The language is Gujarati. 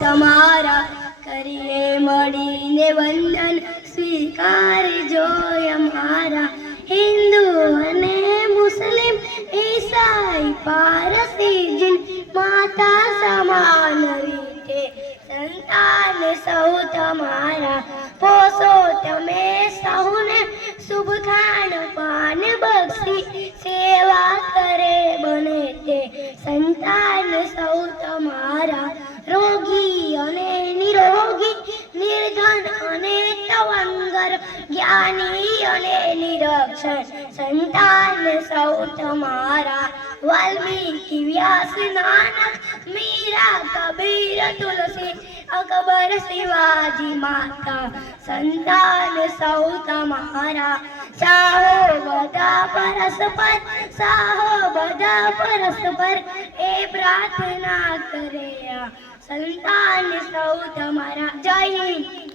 તમારા કરીએ મળીને વંદન સ્વીકારજો અમારા હિન્દુ અને મુસ્લિમ ઈસાઈ પારસી જીન માતા સમાન રીતે સંતાન સૌ તમારા પોસો તમે સૌને શુભ ખાન પાન બક્ષી સેવા કરે બને તે સંતાન સૌ તમારા રોગી અને નિરોગી નિર્ધન અને તવંગર જ્ઞાની અને નિરક્ષર સંતાન સૌ તમારા વાલ્મીકી વ્યાસ નાનક મીરા કબીર તુલસી અકબર શિવાજી માતા સંતાન સૌ તમારા સાહો બધા પરસ્પર સાહો બધા પરસ્પર એ પ્રાર્થના કરે સંતાન સૌ તમારા. જય હિન્દ.